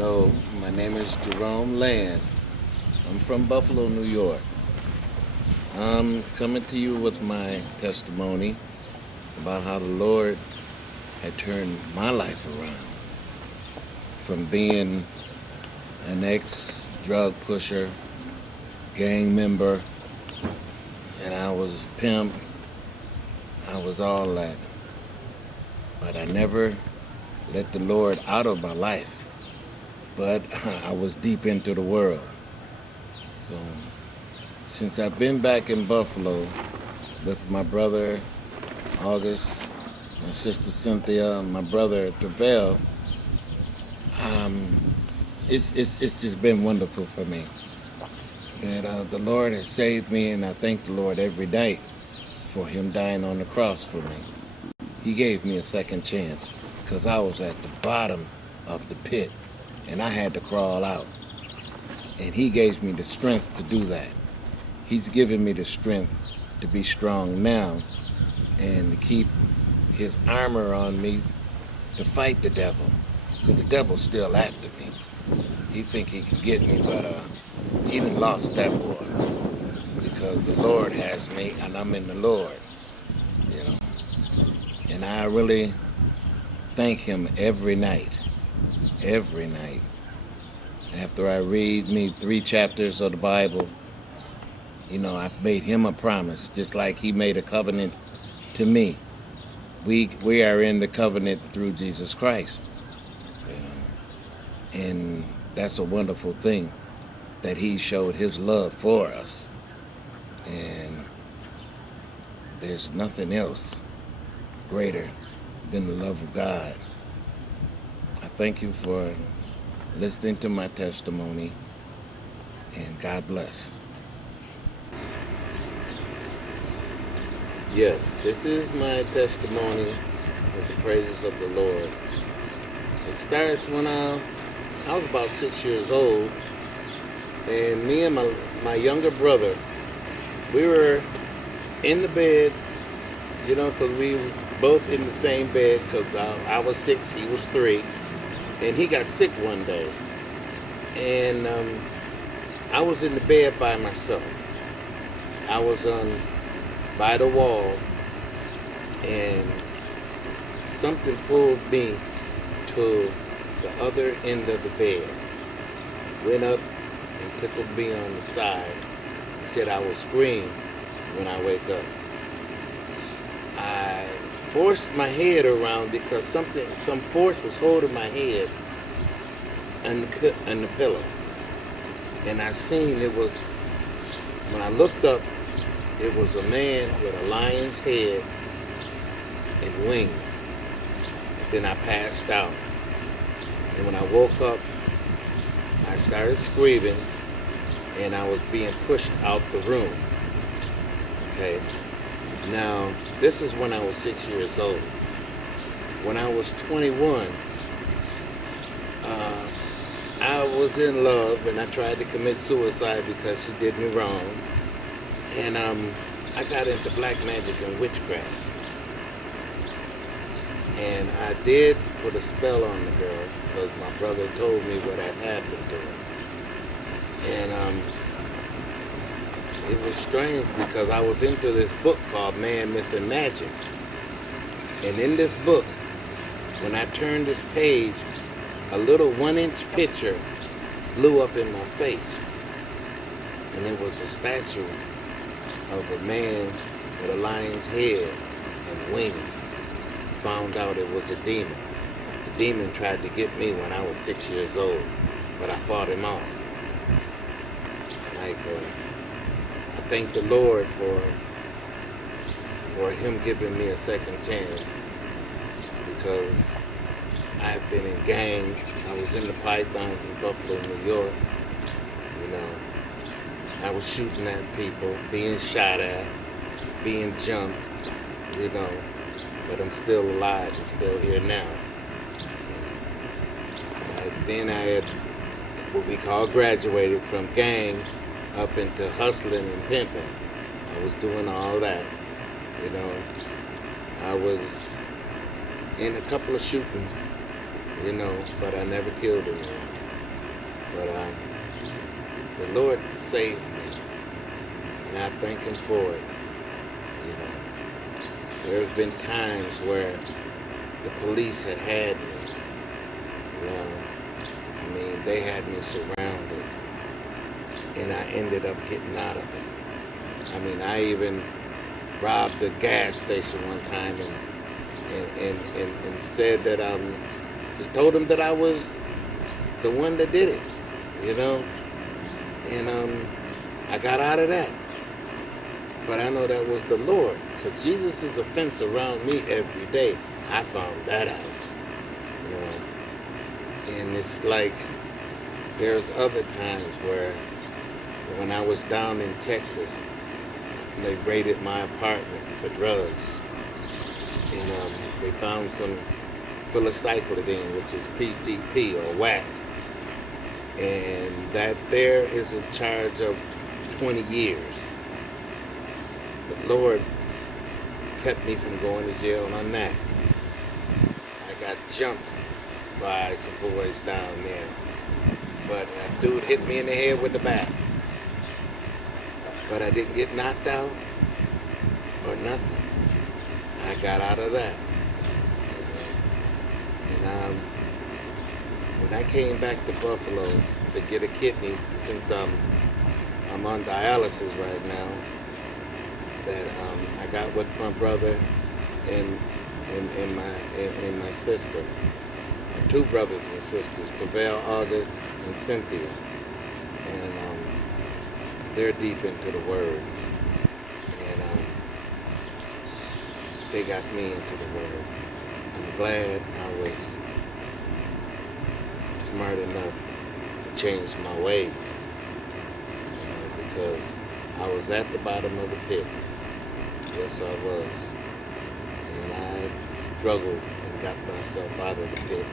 Hello, my name is Jerome Land. I'm from Buffalo, New York. I'm coming to you with my testimony about how the Lord had turned my life around from being an ex-drug pusher, gang member, and I was pimp. I was all that. But I never let the Lord out of my life. But I was deep into the world. So since I've been back in Buffalo with my brother August, my sister Cynthia, and my brother Travell, it's just been wonderful for me. That the Lord has saved me, and I thank the Lord every day for Him dying on the cross for me. He gave me a second chance because I was at the bottom of the pit and I had to crawl out. And He gave me the strength to do that. He's given me the strength to be strong now and to keep His armor on me to fight the devil, because the devil's still after me. He think he can get me, but he done lost that war because the Lord has me and I'm in the Lord, you know. And I really thank Him every night. After I read me 3 chapters of the Bible, I made Him a promise, just like He made a covenant to me. We are in the covenant through Jesus Christ. And that's a wonderful thing, that He showed His love for us. And there's nothing else greater than the love of God. I thank you for listening to my testimony, and God bless. Yes, this is my testimony of the praises of the Lord. It starts when I was about 6 years old, and me and my younger brother, we were in the bed, because we were both in the same bed, because I was 6, he was 3, and he got sick one day. And I was in the bed by myself. I was by the wall, and something pulled me to the other end of the bed, went up and tickled me on the side, and said I will scream when I wake up. I forced my head around because some force was holding my head and the pillow. And I seen when I looked up, it was a man with a lion's head and wings. Then I passed out. And when I woke up, I started screaming, and I was being pushed out the room. Okay? Now, this is when I was 6 years old. When I was 21, I was in love, and I tried to commit suicide because she did me wrong. And I got into black magic and witchcraft. And I did put a spell on the girl because my brother told me what had happened to her. And it was strange because I was into this book called Man, Myth, and Magic. And in this book, when I turned this page, a little 1-inch picture blew up in my face. And it was a statue of a man with a lion's head and wings. Found out it was a demon. The demon tried to get me when I was 6 years old, but I fought him off. I thank the Lord for Him giving me a second chance, because I've been in gangs. I was in the Pythons in Buffalo, New York. I was shooting at people, being shot at, being jumped, but I'm still alive. I'm still here now. Then I had what we call graduated from gang up into hustling and pimping. I was doing all that, I was in a couple of shootings, but I never killed anyone. But the Lord saved me, and I thank Him for it. You know, there's been times where the police had me. You know, I mean, they had me surrounded, and I ended up getting out of it. I mean, I even robbed a gas station one time and said that just told them that I was the one that did it, you know, and I got out of that. But I know that was the Lord, because Jesus is a fence around me every day. I found that out, you know. And it's like there's other times where when I was down in Texas, they raided my apartment for drugs, and they found some psilocybin, which is PCP or whack, and that there is a charge of 20 years. The Lord kept me from going to jail on that. I got jumped by some boys down there, but a dude hit me in the head with the bat. But I didn't get knocked out or nothing. I got out of that. You know? And when I came back to Buffalo to get a kidney, since I'm on dialysis right now, that I got with my brother and my sister, my two brothers and sisters, Tavell, August, and Cynthia, and they're deep into the Word, and they got me into the Word. I'm glad I was smart enough to change my ways, you know, because I was at the bottom of the pit. Yes, I was. And I struggled and got myself out of the pit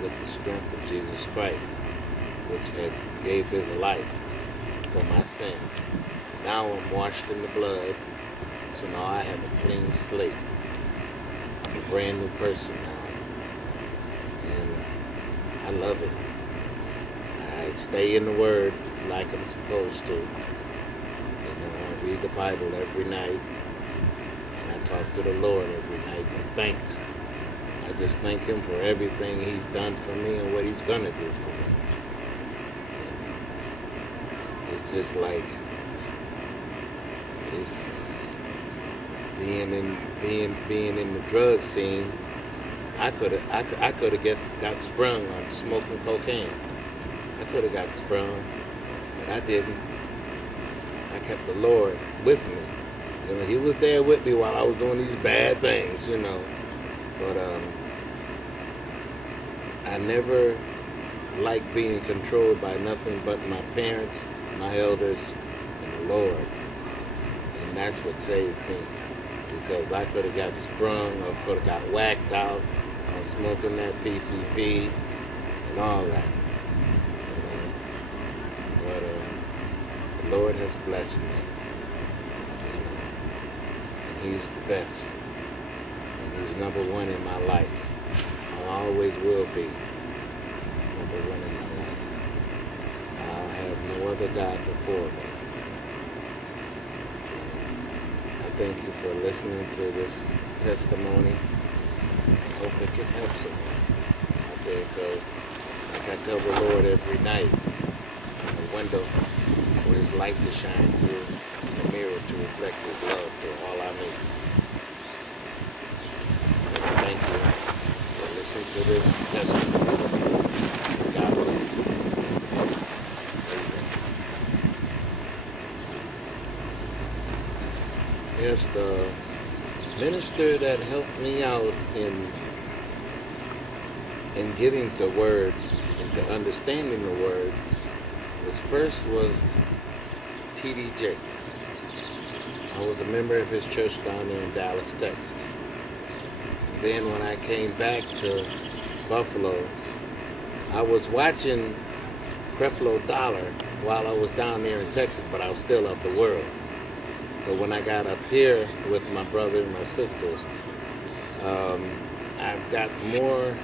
with the strength of Jesus Christ, which had gave His life for my sins. Now I'm washed in the blood, so now I have a clean slate. I'm a brand new person now, and I love it. I stay in the Word like I'm supposed to. You know, I read the Bible every night, and I talk to the Lord every night in thanks. I just thank Him for everything He's done for me and what He's gonna do for me. It's just like it's being in the drug scene. I could have got sprung on smoking cocaine. I could have got sprung, but I didn't. I kept the Lord with me. You know, He was there with me while I was doing these bad things, you know. But I never liked being controlled by nothing but my parents, my elders, and the Lord. And that's what saved me, because I could have got sprung or could have got whacked out on smoking that PCP and all that. You know? But the Lord has blessed me. You know? And He's the best. And He's number one in my life. I always will be number one in my life. I'll have no other God before me. And I thank you for listening to this testimony. I hope it can help someone out there, because like I tell the Lord every night, on the window for His light to shine through, in the mirror to reflect His love through all I need. So thank you for listening to this testimony. God bless. Amen. Yes, the minister that helped me out in getting the Word and to understanding the Word was T.D. Jakes. I was a member of his church down there in Dallas, Texas. Then when I came back to Buffalo, I was watching Creflo Dollar while I was down there in Texas, but I was still of the world. But when I got up here with my brother and my sisters, I've got more